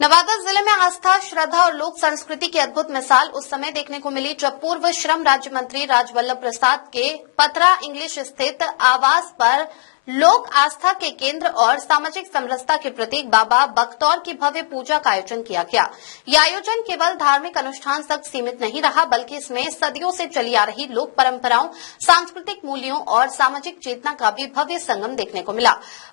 नवादा जिले में आस्था, श्रद्धा और लोक संस्कृति की अद्भुत मिसाल उस समय देखने को मिली जब पूर्व श्रम राज्य मंत्री राजवल्लभ प्रसाद के पतरा इंग्लिश स्थित आवास पर लोक आस्था के केंद्र और सामाजिक समरसता के प्रतीक बाबा बख्तौर की भव्य पूजा का आयोजन किया गया। यह आयोजन केवल धार्मिक अनुष्ठान तक सीमित नहीं रहा, बल्कि इसमें सदियों से चली आ रही लोक परंपराओं, सांस्कृतिक मूल्यों और सामाजिक चेतना का भी भव्य संगम देखने को मिला।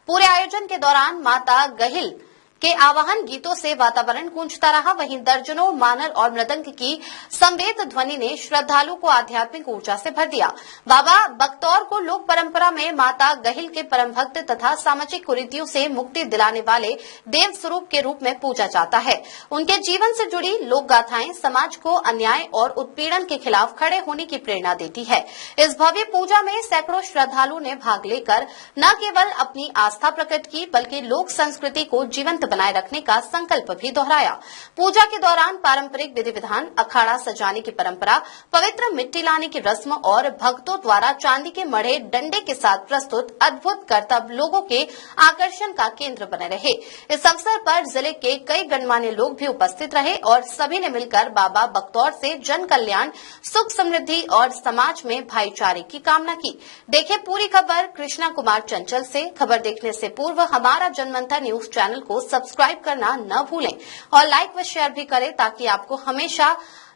पूरे आयोजन के दौरान माता गहिल के आवाहन गीतों से वातावरण गूंजता रहा। वहीं दर्जनों मानर और मृदंग की संवेद ध्वनि ने श्रद्धालु को आध्यात्मिक ऊर्जा से भर दिया। बाबा बख्तौर को लोक परंपरा में माता गहिल के परम भक्त तथा सामाजिक कुरीतियों से मुक्ति दिलाने वाले देव स्वरूप के रूप में पूजा जाता है। उनके जीवन से जुड़ी लोक गाथाएं समाज को अन्याय और उत्पीड़न के खिलाफ खड़े होने की प्रेरणा देती है। इस भव्य पूजा में सैकड़ों श्रद्धालुओं ने भाग लेकर न केवल अपनी आस्था प्रकट की, बल्कि लोक संस्कृति को जीवंत बनाए रखने का संकल्प भी दोहराया। पूजा के दौरान पारंपरिक विधि विधान, अखाड़ा सजाने की परंपरा, पवित्र मिट्टी लाने की रस्म और भक्तों द्वारा चांदी के मढ़े डंडे के साथ प्रस्तुत अद्भुत करतब लोगों के आकर्षण का केंद्र बने रहे। इस अवसर पर जिले के कई गणमान्य लोग भी उपस्थित रहे और सभी ने मिलकर बाबा बख्तौर से जन कल्याण, सुख समृद्धि और समाज में भाईचारे की कामना की। देखें पूरी खबर कृष्णा कुमार चंचल से। खबर देखने से पूर्व हमारा जनमंथन न्यूज चैनल को सब्सक्राइब करना न भूलें और लाइक व शेयर भी करें ताकि आपको हमेशा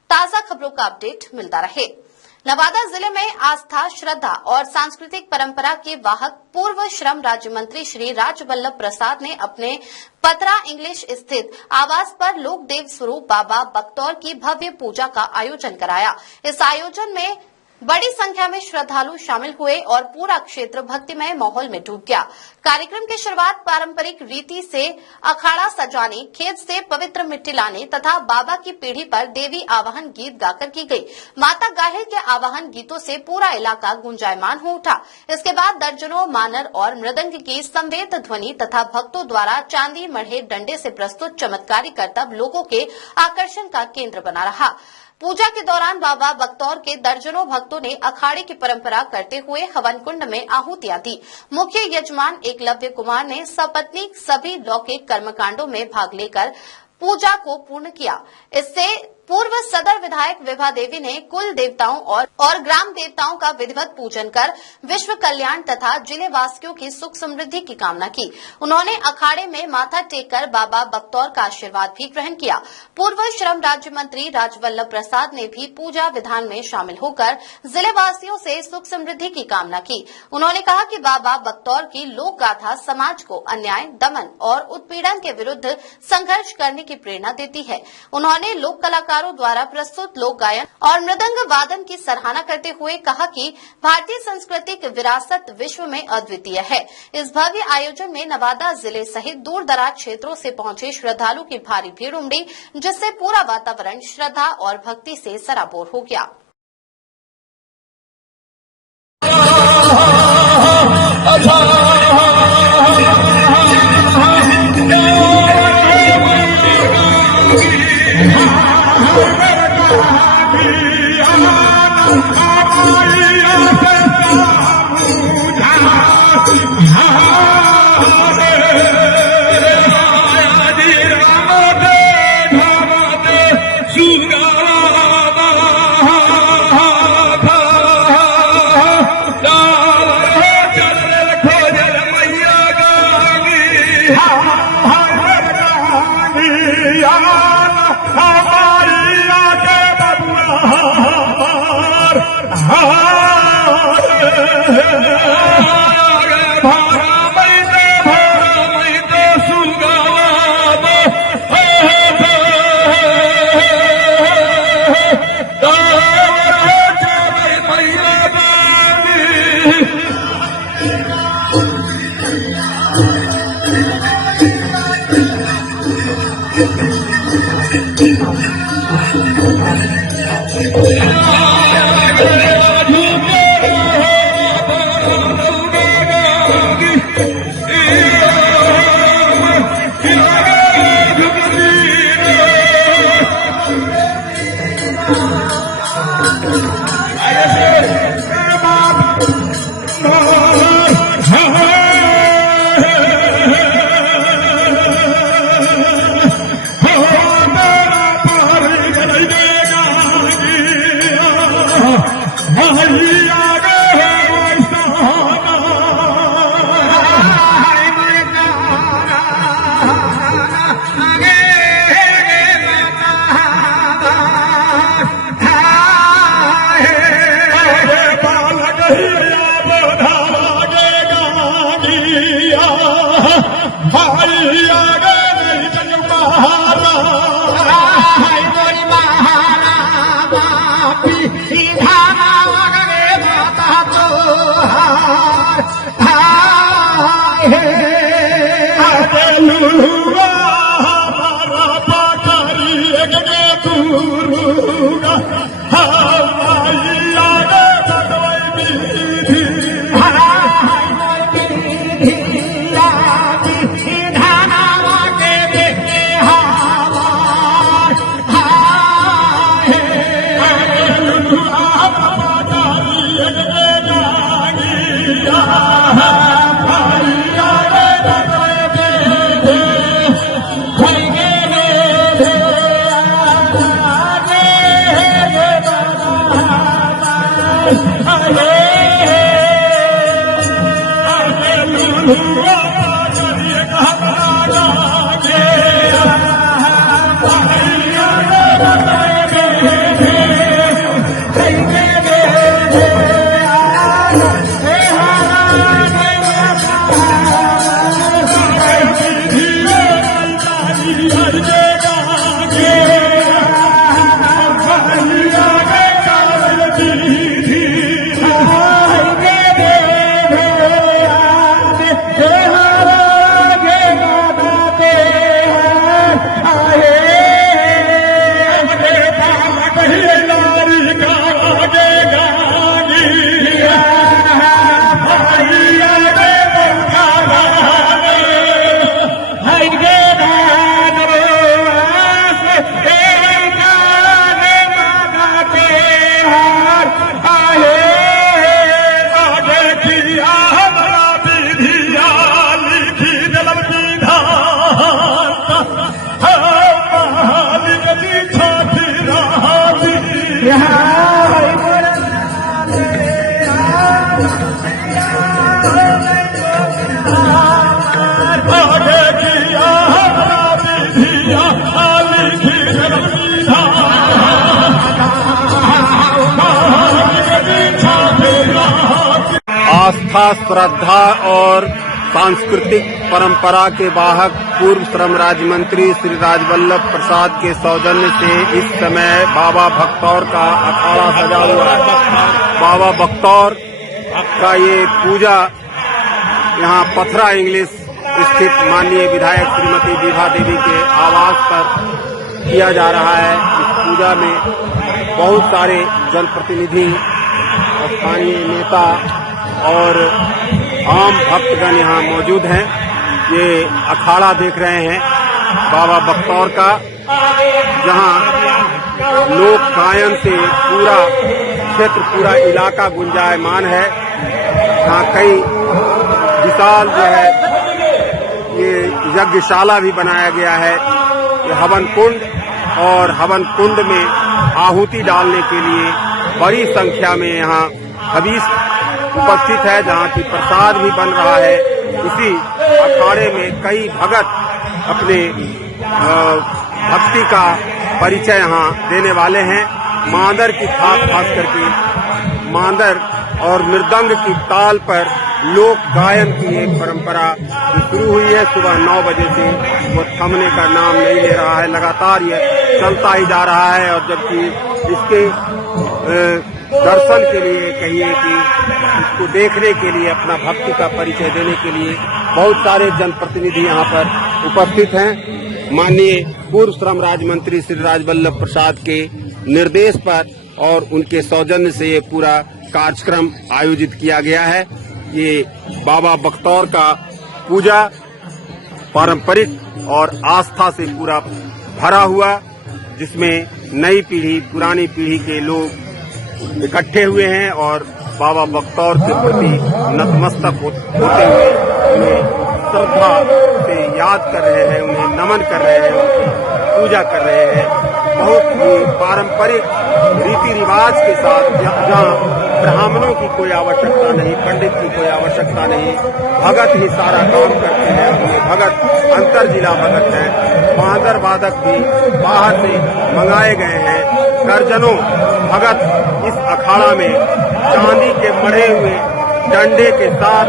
ताजा खबरों का अपडेट मिलता रहे। नवादा जिले में आस्था, श्रद्धा और सांस्कृतिक परंपरा के वाहक पूर्व श्रम राज्य मंत्री श्री राजवल्लभ प्रसाद ने अपने पतरा इंग्लिश स्थित आवास पर लोक देव स्वरूप बाबा बख्तौर की भव्य पूजा का आयोजन कराया। इस आयोजन में बड़ी संख्या में श्रद्धालु शामिल हुए और पूरा क्षेत्र भक्तिमय माहौल में डूब गया। कार्यक्रम की शुरुआत पारंपरिक रीति से अखाड़ा सजाने, खेत से पवित्र मिट्टी लाने तथा बाबा की पीढ़ी पर देवी आवाहन गीत गाकर की गई। माता गाहिल के आवाहन गीतों से पूरा इलाका गुंजायमान हो उठा। इसके बाद दर्जनों मानर और मृदंग की संवेद ध्वनि तथा भक्तों द्वारा चांदी मढ़े डंडे से प्रस्तुत चमत्कारी करतब लोगों के आकर्षण का केंद्र बना रहा। पूजा के दौरान बाबा बख्तौर के दर्जनों भक्तों ने अखाड़े की परंपरा करते हुए हवन कुंड में आहुतियां दी। मुख्य यजमान एकलव्य कुमार ने सपत्नीक सभी लौकिक कर्मकांडों में भाग लेकर पूजा को पूर्ण किया। इससे पूर्व सदर विधायक विभा देवी ने कुल देवताओं और ग्राम देवताओं का विधिवत पूजन कर विश्व कल्याण तथा जिले वासियों की सुख समृद्धि की कामना की। उन्होंने अखाड़े में माथा टेककर बाबा बख्तौर का आशीर्वाद भी ग्रहण किया। पूर्व श्रम राज्य मंत्री राजवल्लभ प्रसाद ने भी पूजा विधान में शामिल होकर जिले वासियों से सुख समृद्धि की कामना की। उन्होंने कहा कि बाबा बख्तौर की लोक गाथा समाज को अन्याय, दमन और उत्पीड़न के विरुद्ध संघर्ष करने की प्रेरणा देती है। उन्होंने लोक कलाकारों द्वारा प्रस्तुत लोक गायन और मृदंग वादन की सराहना करते हुए कहा कि भारतीय सांस्कृतिक विरासत विश्व में अद्वितीय है। इस भव्य आयोजन में नवादा जिले सहित दूर दराज क्षेत्रों से पहुंचे श्रद्धालु की भारी भीड़ उमड़ी, जिससे पूरा वातावरण श्रद्धा और भक्ति से सराबोर हो गया। सीधा नागे माता तो हाय आगे लुलुआ हमारा पाठारी अगे गुरुगा हमारी आगे भगवई विधि आस्था, श्रद्धा और सांस्कृतिक परंपरा के वाहक पूर्व श्रम राज्य मंत्री श्री राजवल्लभ प्रसाद के सौजन्य से इस समय बाबा बख्तौर का अखाड़ा सजा हुआ है। बाबा बख्तौर का ये पूजा यहाँ पथरा इंग्लिश स्थित माननीय विधायक श्रीमती विभा देवी के आवास पर किया जा रहा है। इस पूजा में बहुत सारे जनप्रतिनिधि, स्थानीय नेता और आम भक्तगण यहाँ मौजूद हैं। ये अखाड़ा देख रहे हैं बाबा बख्तौर का, जहाँ लोक गायन से पूरा क्षेत्र, पूरा इलाका गुंजायमान है। यहाँ कई विशाल जो है ये यज्ञशाला भी बनाया गया है। ये हवन कुंड, और हवन कुंड में आहुति डालने के लिए बड़ी संख्या में यहाँ हवीस उपस्थित है, जहाँ की प्रसाद भी बन रहा है। इसी अखाड़े में कई भगत अपने भक्ति का परिचय यहाँ देने वाले हैं। मांदर की खास करके मांदर और मृदंग की ताल पर लोक गायन की एक परंपरा जो शुरू हुई है सुबह 9 बजे से, वो थमने का नाम नहीं ले रहा है। लगातार ये चलता ही जा रहा है। और जबकि इसके दर्शन के लिए, कहिए कि इसको देखने के लिए, अपना भक्ति का परिचय देने के लिए बहुत सारे जनप्रतिनिधि यहाँ पर उपस्थित हैं। माननीय पूर्व श्रम राज्य मंत्री श्री राजवल्लभ प्रसाद के निर्देश पर और उनके सौजन्य से ये पूरा कार्यक्रम आयोजित किया गया है। ये बाबा बख्तौर का पूजा पारंपरिक और आस्था से पूरा भरा हुआ, जिसमें नई पीढ़ी, पुरानी पीढ़ी के लोग इकट्ठे हुए हैं और बाबा बख्तौर के प्रति नतमस्तक होते हुए उन्हें श्रद्धा से याद कर रहे हैं, उन्हें नमन कर रहे हैं, उनकी पूजा कर रहे हैं। बहुत ही पारंपरिक रीति रिवाज के साथ, जहाँ ब्राह्मणों की कोई आवश्यकता नहीं, पंडित की कोई आवश्यकता नहीं, भगत ही सारा काम करते हैं। उन्हें भगत अंतर जिला भगत हैं। मांदर वादक भी बाहर से मंगाए गए हैं। दर्जनों भगत इस अखाड़ा में चांदी के मढ़े हुए डंडे के साथ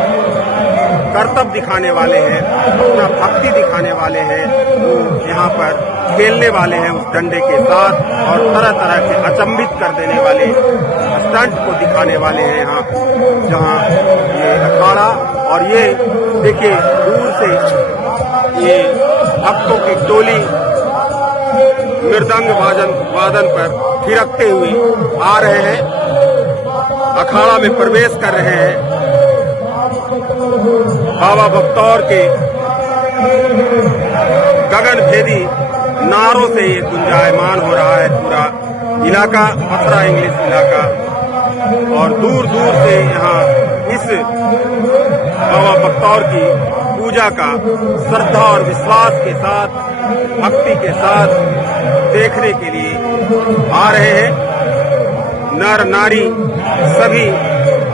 कर्तव्य दिखाने वाले हैं, अपना भक्ति दिखाने वाले हैं। वो यहाँ पर खेलने वाले हैं उस डंडे के साथ और तरह तरह के अचंभित कर देने वाले स्टंट को दिखाने वाले हैं यहाँ जहाँ ये अखाड़ा। और ये देखिए दूर से ये भक्तों की टोली मृदंग वादन पर थिरकते हुए आ रहे हैं, अखाड़ा में प्रवेश कर रहे हैं। बाबा बख्तौर के गगनभेदी नारों से ये गुंजायमान हो रहा है पूरा इलाका, पथरा इंग्लिश इलाका। और दूर दूर से यहाँ इस बाबा बख्तौर की पूजा का श्रद्धा और विश्वास के साथ, भक्ति के साथ देखने के लिए आ रहे हैं। नर नारी सभी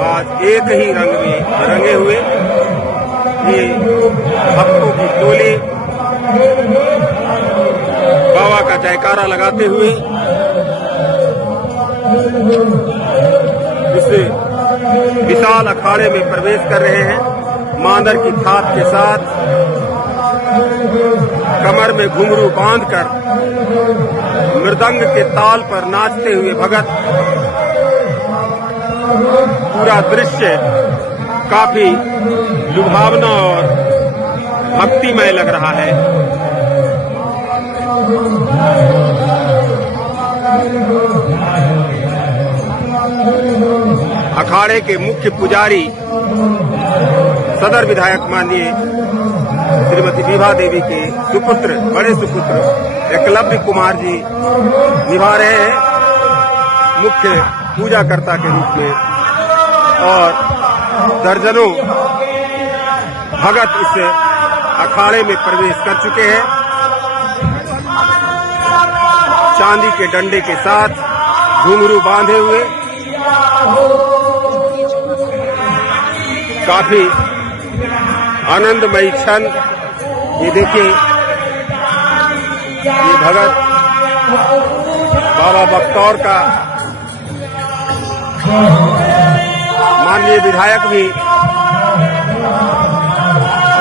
आज एक ही रंग में रंगे हुए ये भक्तों की टोली बाबा का जयकारा लगाते हुए इस विशाल अखाड़े में प्रवेश कर रहे हैं। मांदर की थाप के साथ कमर में घुंघरू बांधकर मृदंग के ताल पर नाचते हुए भगत। पूरा दृश्य काफी लुभावना और भक्तिमय लग रहा है। अखाड़े के मुख्य पुजारी सदर विधायक माननीय श्रीमती विभा देवी के सुपुत्र, बड़े सुपुत्र एकलव्य कुमार जी निभा रहे हैं मुख्य पूजाकर्ता के रूप में। और दर्जनों भगत इस अखाड़े में प्रवेश कर चुके हैं चांदी के डंडे के साथ घुंघरू बांधे हुए। काफी आनंदमयी क्षण। ये देखिए ये भगत बाबा बख्तौर का माननीय विधायक भी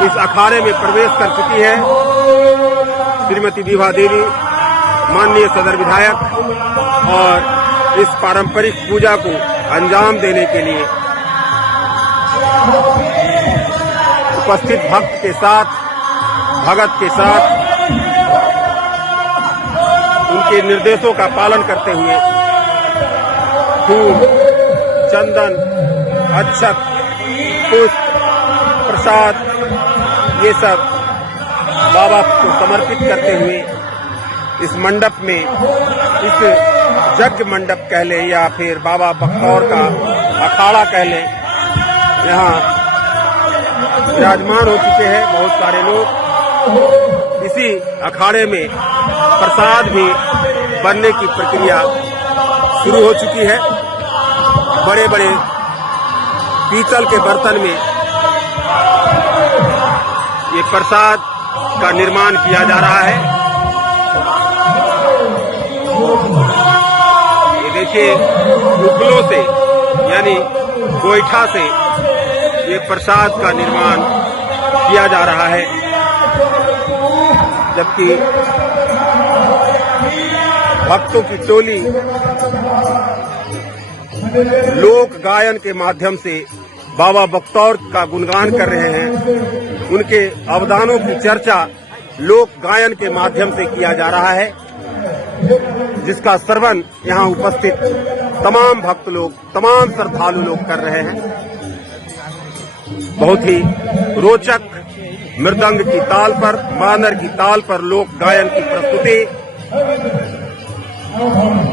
इस अखाड़े में प्रवेश कर चुकी है। श्रीमती विभा देवी माननीय सदर विधायक और इस पारंपरिक पूजा को अंजाम देने के लिए उपस्थित भक्त के साथ, भगत के साथ उनके निर्देशों का पालन करते हुए फूल, चंदन, अक्षत, पुष्प, प्रसाद ये सब बाबा को समर्पित करते हुए इस मंडप में, इस यज्ञ मंडप कह ले या फिर बाबा बख्तौर का अखाड़ा कह ले, यहाँ विराजमान हो चुके हैं बहुत सारे लोग। इसी अखाड़े में प्रसाद भी बनने की प्रक्रिया शुरू हो चुकी है। बड़े बड़े पीतल के बर्तन में ये प्रसाद का निर्माण किया जा रहा है। ये देखिए उपलों से यानी गोईठा से ये प्रसाद का निर्माण किया जा रहा है, जबकि भक्तों की टोली लोक गायन के माध्यम से बाबा बख्तौर का गुणगान कर रहे हैं। उनके अवदानों की चर्चा लोक गायन के माध्यम से किया जा रहा है, जिसका श्रवण यहाँ उपस्थित तमाम भक्त लोग, तमाम श्रद्धालु लोग कर रहे हैं। बहुत ही रोचक मृदंग की ताल पर, मानर की ताल पर लोक गायन की प्रस्तुति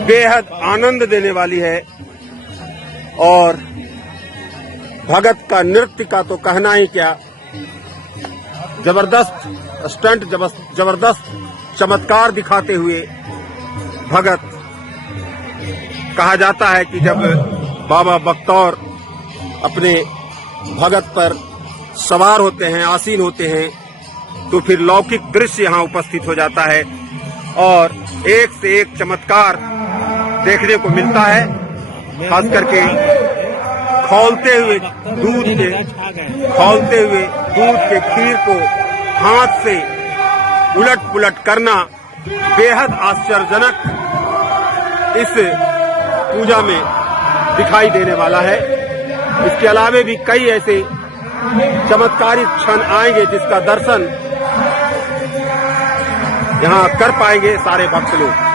बेहद आनंद देने वाली है। और भगत का नृत्य का तो कहना ही क्या, जबरदस्त स्टंट, जबरदस्त चमत्कार दिखाते हुए भगत। कहा जाता है कि जब बाबा बख्तौर अपने भगत पर सवार होते हैं, आसीन होते हैं, तो फिर लौकिक दृश्य यहाँ उपस्थित हो जाता है और एक से एक चमत्कार देखने को मिलता है। खास करके खौलते हुए दूध के खीर को हाथ से उलट पुलट करना बेहद आश्चर्यजनक इस पूजा में दिखाई देने वाला है। इसके अलावे भी कई ऐसे चमत्कारिक क्षण आएंगे जिसका दर्शन यहां कर पाएंगे सारे भक्त लोग।